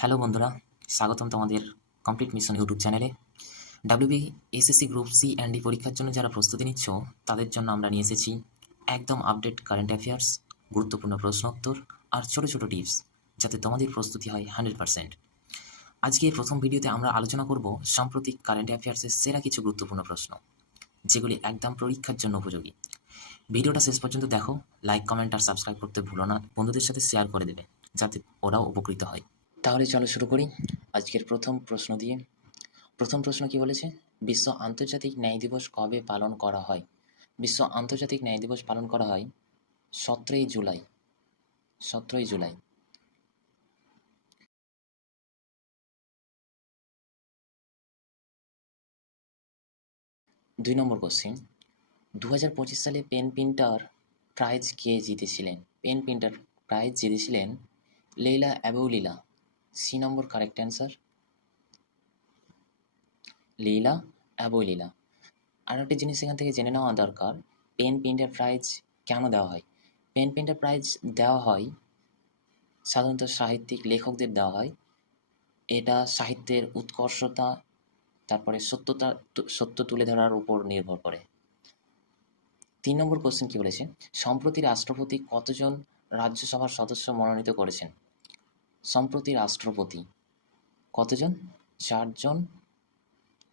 Hello বন্ধুরা, স্বাগতম তোমাদের কমপ্লিট মিশন ইউটিউব চ্যানেলে। WB SSC group C and D পরীক্ষার জন্য যারা প্রস্তুতি নিচ্ছ তাদের জন্য আমরা নিয়ে এসেছি একদম আপডেট কারেন্ট অ্যাফেয়ার্স, গুরুত্বপূর্ণ প্রশ্নোত্তর আর ছোটো ছোটো টিপস, যাতে তোমাদের প্রস্তুতি হয় 100%। আজকের প্রথম ভিডিওতে আমরা আলোচনা করব সাম্প্রতিক কারেন্ট অ্যাফেয়ার্সের সেরা কিছু গুরুত্বপূর্ণ প্রশ্ন, যেগুলি একদম পরীক্ষার জন্য উপযোগী। ভিডিওটা শেষ পর্যন্ত দেখো, লাইক, কমেন্ট আর সাবস্ক্রাইব করতে ভুলো না, বন্ধুদের সাথে শেয়ার করে দেবে যাতে ওরাও উপকৃত হয়। তাহলে চলো শুরু করি আজকের প্রথম প্রশ্ন দিয়ে। প্রথম প্রশ্ন কি বলেছে? বিশ্ব আন্তর্জাতিক ন্যায় দিবস কবে পালন করা হয়? বিশ্ব আন্তর্জাতিক ন্যায় দিবস পালন করা হয় 17ই জুলাই। 17ই জুলাই। 2 নম্বর কোশ্চেন, 2025 সালে পেন প্রিন্টার প্রাইজ কে জিতেছিলেন? পেন প্রিন্টার প্রাইজ জিতেছিলেন লেইলা অ্যাবুলিলা। সি নম্বর কারেক্ট অ্যান্সার, লেইলা অ্যাবুলিলা। আর একটা জিনিস এখান থেকে জেনে নেওয়া দরকার, পেন প্রিন্টার প্রাইজ কেন দেওয়া হয়? পেন প্রিন্টার প্রাইজ দেওয়া হয় সাধারণত সাহিত্যিক লেখকদের দেওয়া হয়। এটা সাহিত্যের উৎকর্ষতা, তারপরে সত্য তুলে ধরার উপর নির্ভর করে। 3 নম্বর কোশ্চেন কি বলেছে? সম্প্রতি রাষ্ট্রপতি কতজন রাজ্যসভার সদস্য মনোনীত করেছেন? সম্প্রতি রাষ্ট্রপতি কতজন? 4 জন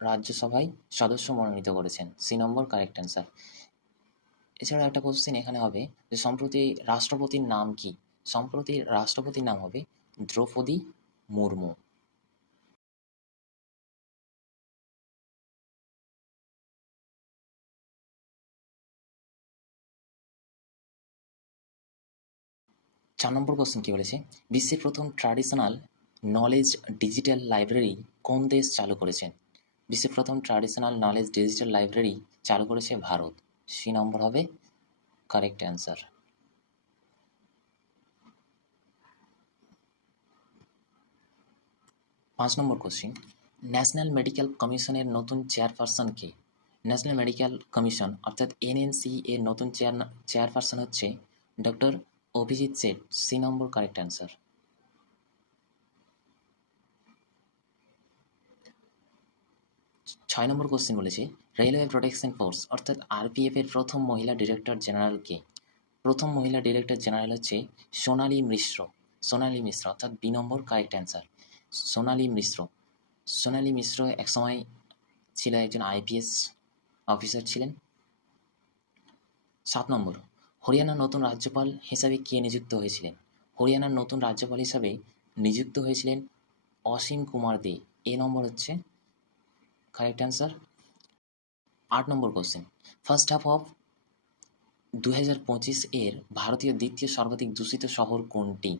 রাজ্যসভায় সদস্য মনোনীত করেছেন। সি নম্বর কারেক্ট অ্যান্সার। এছাড়া একটা কোশ্চেন এখানে হবে যে সম্প্রতি রাষ্ট্রপতির নাম কি? সম্প্রতি রাষ্ট্রপতির নাম হবে দ্রৌপদী মুর্মু। চার নম্বর কোশ্চেন কি বলেছে? বিশ্বের প্রথম ট্র্যাডিশনাল নলেজ ডিজিটাল লাইব্রেরি কোন দেশ চালু করেছে? বিশ্বের প্রথম ট্র্যাডিশনাল নলেজ ডিজিটাল লাইব্রেরি চালু করেছে ভারত। সি নম্বর হবে কারেক্ট অ্যান্সার। 5 নম্বর কোশ্চেন, ন্যাশনাল মেডিকেল কমিশনের নতুন চেয়ারপারসন কে? ন্যাশনাল মেডিকেল কমিশন অর্থাৎ এনএমসি এর নতুন চেয়ারপারসন হচ্ছে ডক্টর অভিজিৎ সেঠ। সি নম্বর কারেক্ট অ্যান্সার। 6 নম্বর কোশ্চেন বলেছে রেলওয়ে প্রোটেকশন ফোর্স অর্থাৎ আরপিএফ এর প্রথম মহিলা ডিরেক্টর জেনারেল কে? প্রথম মহিলা ডিরেক্টর জেনারেল হচ্ছে সোনালী মিশ্র। সোনালী মিশ্র অর্থাৎ বি নম্বর কারেক্ট অ্যান্সার, সোনালী মিশ্র। সোনালী মিশ্র একসময় ছিল একজন আইপিএস অফিসার ছিলেন। 7 নম্বর, হরিয়ানার নতুন রাজ্যপাল হিসাবে কে নিযুক্ত হয়েছিলেন? হরিয়ানার নতুন রাজ্যপাল হিসাবে নিযুক্ত হয়েছিলেন অসীম কুমার দে। এ নম্বর হচ্ছে correct answer. 8 number question, first half of 2025 এর ভারতীয় দ্বিতীয় সর্বাধিক দূষিত শহর কোনটি?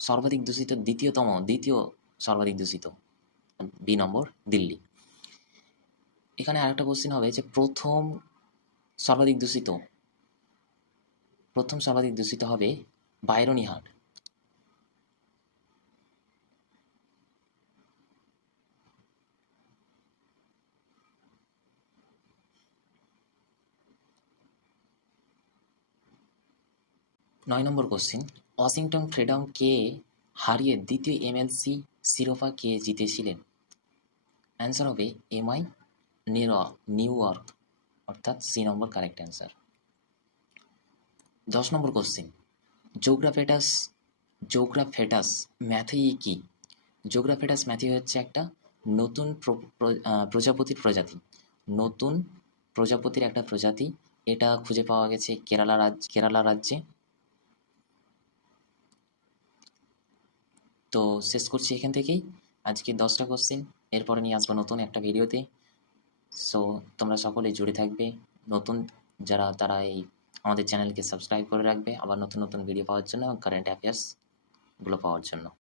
সর্বাধিক দূষিত দ্বিতীয় সর্বাধিক দূষিত, বি নম্বর দিল্লি। এখানে আরেকটা কোশ্চেন হবে যে প্রথম সর্বাধিক দূষিত হবে বাইরনিহাট। 9 নম্বর কোশ্চেন, ওয়াশিংটন ফ্রিডম কে হারিয়ে দ্বিতীয় এমএলসি শিরোপা কে জিতেছিলেন? অ্যান্সার হবে এমআই নিউ ইয়র্ক অর্থাৎ সি নম্বর কারেক্ট অ্যান্সার। 10 নম্বর কোশ্চেন, জোগ্রাফেটাস ম্যাথিই কি? জোগ্রাফেটাস ম্যাথিই হচ্ছে একটা নতুন প্রজাপতির প্রজাতি, নতুন প্রজাপতির একটা প্রজাতি। এটা খুঁজে পাওয়া গেছে কেরালা রাজ্যে। তো শেষ করছি এখান থেকেই আজকে 10টা কোশ্চেন, এরপরে নিয়ে আসবো নতুন একটা ভিডিওতে। সো তোমরা সকলেই জুড়ে থাকবে, নতুন যারা তারা এই আমাদের চ্যানেলকে সাবস্ক্রাইব করে রাখবে আবার নতুন নতুন ভিডিও পাওয়ার জন্য এবং কারেন্ট অ্যাফেয়ার্সগুলো পাওয়ার জন্য।